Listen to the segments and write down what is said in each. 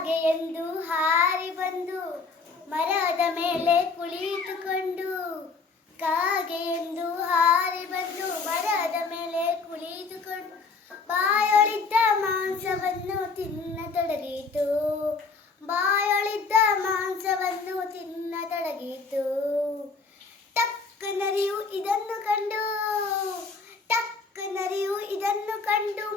ಕಾಗೆಯೆಂದು ಹಾರಿ ಬಂದು ಮರದ ಮೇಲೆ ಕುಳಿತುಕೊಂಡು, ಕಾಗೆಯೆಂದು ಹಾರಿ ಬಂದು ಮರದ ಮೇಲೆ ಕುಳಿತುಕೊಂಡು ಬಾಯೊಳಿದ್ದ ಮಾಂಸವನ್ನು ತಿನ್ನತೊಡಗಿತು, ಬಾಯೊಳಿದ್ದ ಮಾಂಸವನ್ನು ತಿನ್ನತೊಡಗಿತು. ಟಕ್ ನರಿಯು ಇದನ್ನು ಕಂಡು, ಟಕ್ ನರಿಯು ಇದನ್ನು ಕಂಡು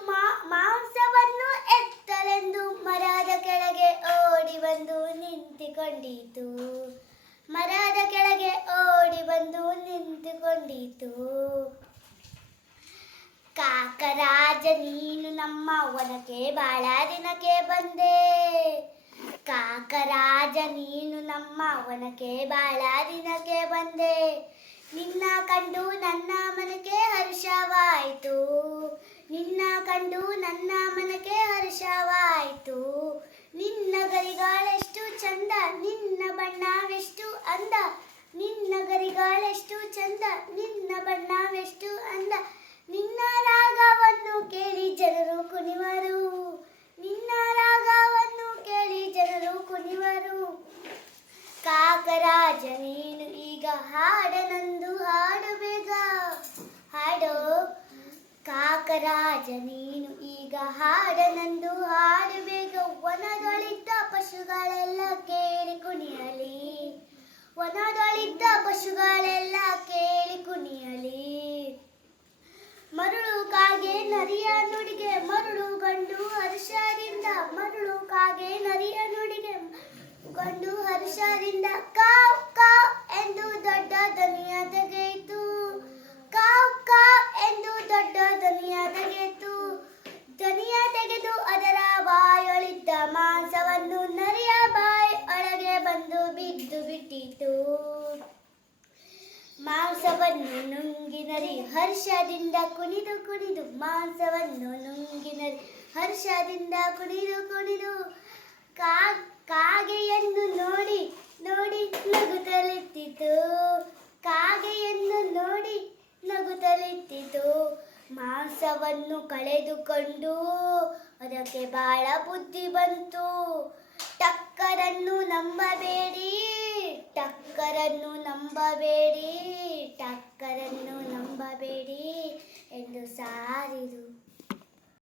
ಮಾಂಸವನ್ನು ಎತ್ತಲೆಂದು ಮರದ ಕೆಳಗೆ ಓಡಿ ಬಂದು ನಿಂತುಕೊಂಡಿತು, ಮರದ ಕೆಳಗೆ ಓಡಿ ಬಂದು ನಿಂತುಕೊಂಡಿತು. ಕಾಕರಾಜ ನೀನು ನಮ್ಮ ವನಕ್ಕೆ ಬಾಳ ದಿನಕ್ಕೆ ಬಂದೆ, ಕಾಕರಾಜ ನೀನು ನಮ್ಮ ವನಕ್ಕೆ ಬಾಳ ದಿನಕ್ಕೆ ಬಂದೆ. ನಿನ್ನ ಕಂಡು ನನ್ನ ಮನಕ್ಕೆ ಹರ್ಷವಾಯಿತು, ನಿನ್ನ ಕಂಡು ನನ್ನ ಮನಕ್ಕೆ ಹರ್ಷವಾಯಿತು. ನಿನ್ನ ಗರಿಗಾಳೆಷ್ಟು ಚಂದ, ನಿನ್ನ ಬಣ್ಣವೆಷ್ಟು ಅಂದ, ನಿನ್ನ ಗರಿಗಾಳೆಷ್ಟು ಚಂದ, ನಿನ್ನ ಬಣ್ಣವೆಷ್ಟು ಅಂದ. ನಿನ್ನ ರಾಗವನ್ನು ಕೇಳಿ ಜನರು ಕುಣಿವರು, ನಿನ್ನ ರಾಗವನ್ನು ಕೇಳಿ ಜನರು ಕುಣಿವರು. ಕಾಕರಾಜ ನೀನು ಈಗ ಹಾಡನಂದು ಹಾಡು ಬೇಗ, ಹಾಡೋ. ಕಾಕರಾಜ ನೀನು ಈಗ ಹಾಡನಂದು ಹಾಡು ಬೇಗ. ವನದೊಳಿದ್ದ ಪಶುಗಳೆಲ್ಲ ಕೇಳಿ ಕುಣಿಯಲಿ, ವನದೊಳಿದ್ದ ಪಶುಗಳೆಲ್ಲ ಕೇಳಿ ಕುಣಿಯಲಿ. ಮರುಳು ಕಾಗೆ ನರಿಯ ನುಡಿಗೆ ಮರುಳು ಗಂಡು ಹರ್ಷದಿಂದ, ಮರುಳು ಕಾಗೆ ನರಿಯ ನುಡಿಗೆ ಗಂಡು ಹರ್ಷದಿಂದ ಕಾವ್ ಕಾವ್ ಎಂದು ದೊಡ್ಡ ಧ್ವನಿಯ ತೆಗೆಯಿತು, ಕಾವ್ ಕಾವ್ ಎಂದು ದೊಡ್ಡ ಧ್ವನಿಯ ತೆಗೆಯಿತು. ಧ್ವನಿಯ ತೆಗೆದು ಅದರ ಬಾಯೊಳಿದ್ದ ಮಾಂಸವನ್ನು ನರಿಯ ಬಾಯಿ ಒಳಗೆ ಬಂದು ಬಿದ್ದು ಬಿಟ್ಟಿತು. ಮಾಂಸವನ್ನು ನುಂಗಿ ನರಿ ಹರ್ಷದಿಂದ ಕುಣಿದು ಕುಣಿದು, ಮಾಂಸವನ್ನು ನುಂಗಿ ನರಿ ಹರ್ಷದಿಂದ ಕುಣಿದು ಕುಣಿದು. ಕಾಗೆಯನ್ನು ನೋಡಿ ನೋಡಿ ನಗುತ್ತಲಿತ್ತಿತು, ಕಾಗೆಯನ್ನು ನೋಡಿ ನಗುತ್ತಲಿತ್ತಿತು. ಮಾಂಸವನ್ನು ಕಳೆದುಕೊಂಡು ಅದಕ್ಕೆ ಬಾಳ ಬುದ್ಧಿ ಬಂತು. ಟಕ್ಕರನ್ನು ನಂಬಬೇಡಿ, ಟಕ್ಕರನ್ನು ನಂಬಬೇಡಿ.